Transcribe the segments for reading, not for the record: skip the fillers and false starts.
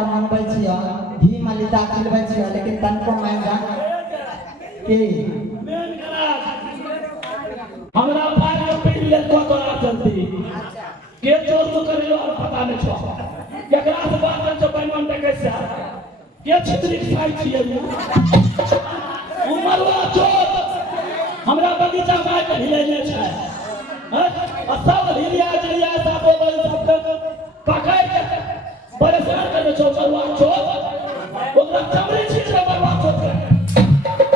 बच्चा मनबै छियै घी मलिदा खिलबै छियै लेकिन तनको मान जान के हमरा भाई के पीन ले को तोरा चलती के चोर तो करेलो और पता नहीं छो केकरा से बात कर छ पैमान देखे से के छित्री खाई छिए उमरवा चोर हमरा बगीचा में के हिलेने छै ह सब हिलिया जलिया सब बोल सब पकड़ के परेशान कर छो उमरवा चोर ओकरा चमड़ी छीन के उमरवा चोर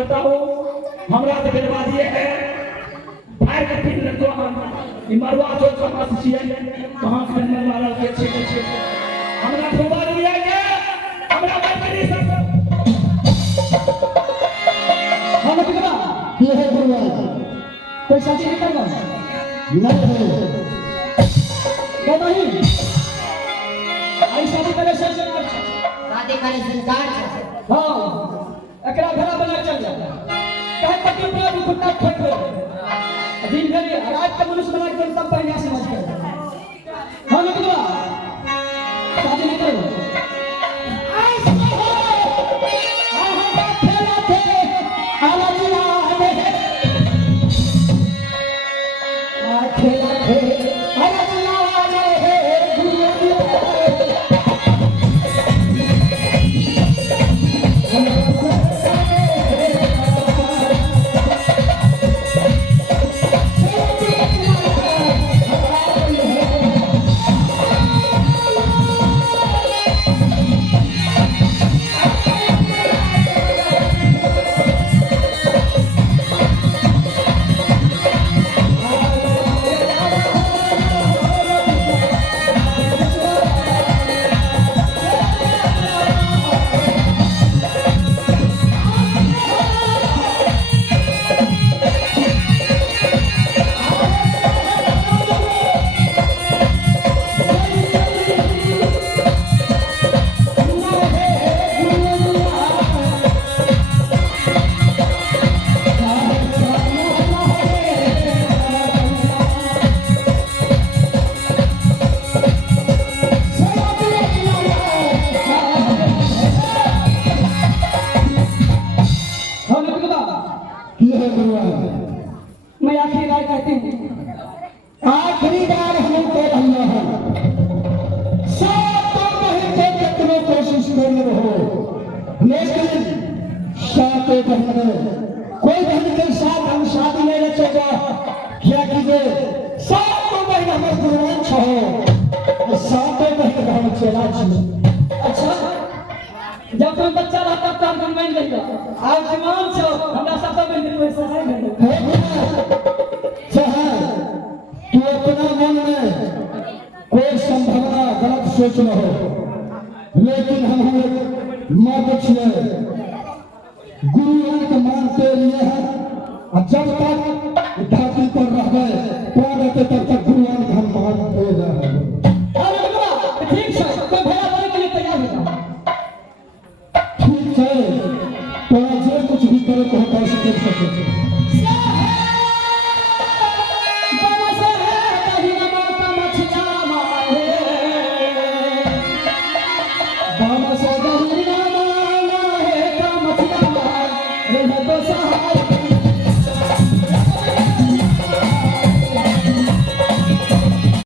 हमरा से गिरवा दिए है भाई के पीन ले तो हम मरवा जो समझ छिए कहां से मरवा के छे हमरा ठोबा दिया के हमरा भाई करी सब हम कितना ये है गुरुवार कोई शादी नहीं करवा नहीं है क्या नहीं आई शादी करे से शादी करे संस्कार हां एकरा घरा बना चल जा कहे पति पे भी कुत्ता खेत ले दिन भर रात के मनुष्य बना के सब बढ़िया समझ के हां निकलवा शादी नहीं करो मैं आखिरी बार कहती हूँ आखिरी बार हम कह रहे हैं सात महीने कितने कोशिश कर रहे हो लेकिन सात महीने कोई बहन के साथ हम शादी नहीं रचेगा क्या कीजिए 7 महीने हमें गुरुवान छो 7 महीने हम चला छी अच्छा जब कोई बच्चा रहता तब हम बन गई आज जवान छो हमरा सब बन गई वैसा नहीं तू अपना मन में कोई संभावना गलत सोच न हो लेकिन हम मर्द छिए गुरुवान के मानते लिए हैं जब तक धरती पर रह गए तब तक गुरुवान के हम मानते रहे ठीक है कोई भेड़ा बने के लिए तैयार हो ठीक है तो जो कुछ भी करे तो हम कैसे देख सकते हैं बाबा से